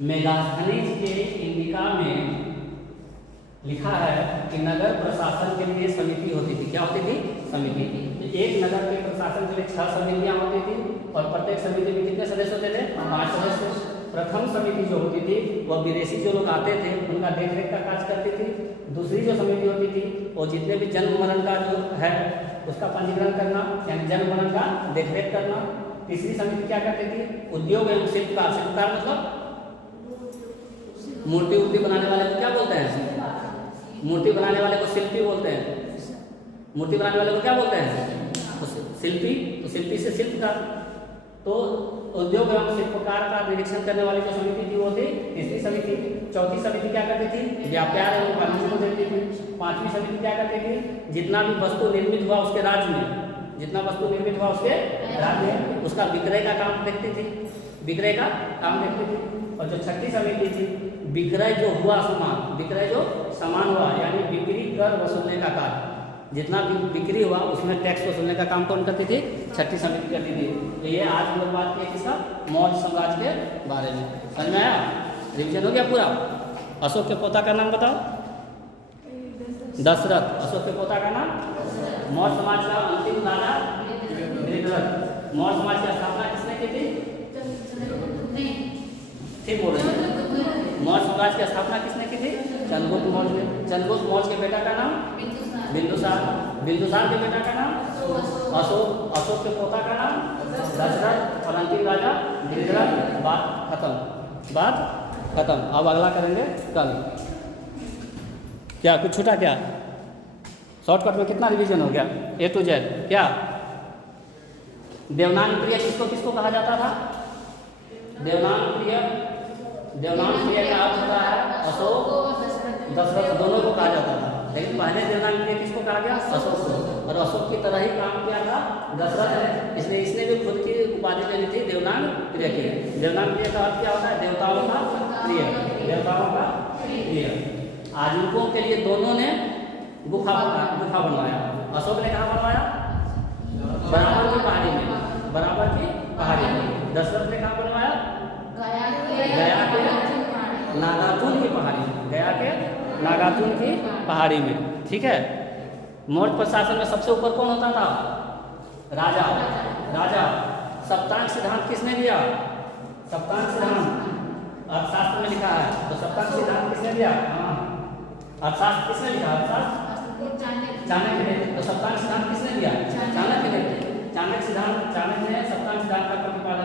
मेगास्थनीज के इंडिका में लिखा है कि नगर प्रशासन के लिए समिति होती थी। क्या होती थी? समिति। एक नगर के प्रशासन के लिए 6 समितियां होती थी और प्रत्येक समिति में कितने सदस्य होते थे? 5 सदस्य। प्रथम समिति जो होती थी वह विदेशी जो लोग आते थे उनका देखरेख का कार्य करती थी। दूसरी जो समिति होती थी वो जितने भी जन्म मरण का जो है उसका पंजीकरण करना, यानी जन्म मरण का देखरेख करना। तीसरी समिति क्या करती थी? उद्योग एवं शिल्पकार। शिल्पकार मतलब मूर्ति उर्ति बनाने वाले को क्या बोलते हैं? मूर्ति बनाने वाले को शिल्पी बोलते हैं। मूर्ति बनाने वाले को क्या बोलते हैं? शिल्पी। तो शिल्पी से शिल्पकार। तो उद्योग एवं शिल्पकार का निरीक्षण करने वाली जो समिति थी वो थी तीसरी समिति। चौथी समिति क्या करती थी? व्यापार एवं वाणिज्य को देखती थी। पांचवी समिति क्या करती थी? जितना भी वस्तु निर्मित हुआ उसके राज्य में, जितना वस्तु निर्मित हुआ उसके राज्य में, उसका विक्रय का काम देखती थी। विक्रय का काम देखती थी। और जो छठी समिति थी, विक्रय जो हुआ सामान, विक्रय जो सामान हुआ यानी बिक्री कर वसूलने का कार्य, जितना भी बिक्री हुआ उसमें टैक्स वसूलने का काम कौन करती थी? छठी समिति करती थी। तो ये आज हम लोग बात किए किसका? मौर्य साम्राज्य के बारे में। समझ में आया? रिविजन हो गया पूरा? अशोक के पोता का नाम बताओ। दशरथ। अशोक के पोता का नाम? मौर्य समाज का अंतिम राजा दृढ़रथ। मौर्य समाज की स्थापना किसने की थी? ठीक बोल रहे हैं। मौर्य साम्राज्य की स्थापना किसने की थी? चंद्रगुप्त मौर्य ने। चंद्रगुप्त मौर्य के बेटा का नाम? बिंदुसार। बिंदुसार के बेटा का नाम? अशोक। अशोक के पोता का नाम? दशरथ। और अंतिम राजा दृढ़रथ। बात खत्म। बात खत्म। अब अगला करेंगे कल। क्या कुछ छूटा? क्या शॉर्टकट में कितना रिवीजन हो गया? A to Z। क्या देवनान प्रिय किसको किसको कहा जाता था? देवनान प्रिय। देवनान प्रिय का अर्थ होता है अशोक, दशरथ, दोनों को कहा जाता था। लेकिन पहले देवनान प्रिय किसको कहा गया? अशोक को। और अशोक की तरह ही काम किया था दशरथ ने। इसने भी खुद की उपाधि लेनी थी देवनान प्रिय की। देवनान प्रिय का अर्थ क्या होता है? देवताओं का प्रिय। देवताओं का प्रिय। आजीविकों के लिए दोनों ने गुफा बनवाया। अशोक ने कहाँ बनवाया? बराबर की पहाड़ी में। बराबर की पहाड़ी में। दशरथ ने कहाँ बनवाया? गया के नागार्जुन की पहाड़ी में। गया के नागार्जुन की पहाड़ी में। ठीक है। मौर्य प्रशासन में सबसे ऊपर कौन होता था? राजा। राजा। सप्तांग सिद्धांत किसने दिया? सप्तांग सिद्धांत अर्थशास्त्र में लिखा है। तो सप्तांग सिद्धांत किसने दिया? हाँ, अर्थशास्त्र किसने लिखा? अर्थशास्त्र चाणक्य ने। तो सप्तांग सिद्धांत किसने दिया? चाणक्य ने। चाणक्य सिद्धांत, चाणक्य ने सप्तांग सिद्धांत का प्रतिपादन